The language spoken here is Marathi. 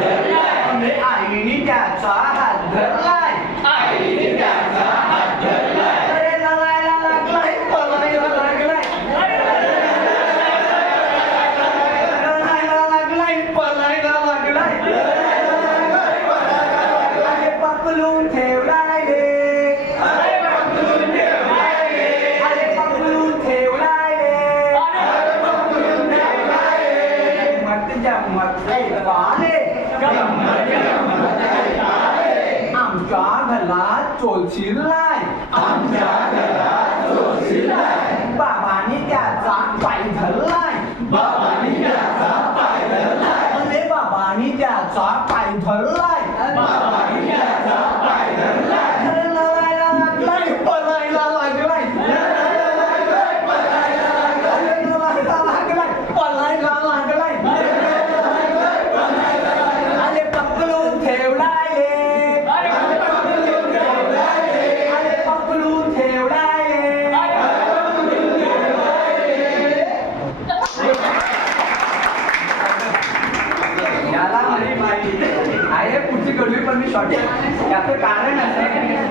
म्हणजे आईने त्याचा हात धरलाय अरे लढायला लागलाय पळायला लागलाय लढायला लागलाय पळायला लागलाय अरे पकडून ठेवलाय रे अरे पकडून ठेवलाय रे मत जमत वाले आमच्या घरात चोर शिरलाय बाबांनी त्याचा पाय धरलाय अरे बाबांनी त्याचा पाय धरलाय अरे लढायला लागलाय पळायला लागलाय अरे लढायला लागलाय पळायला लागलाय अरे पकडून ठेवलाय रे अरे पकडून ठेवलाय रे याला म्हणे माहिती आहे पुढची कडवी पण मी शॉर्ट त्याचं कारण असं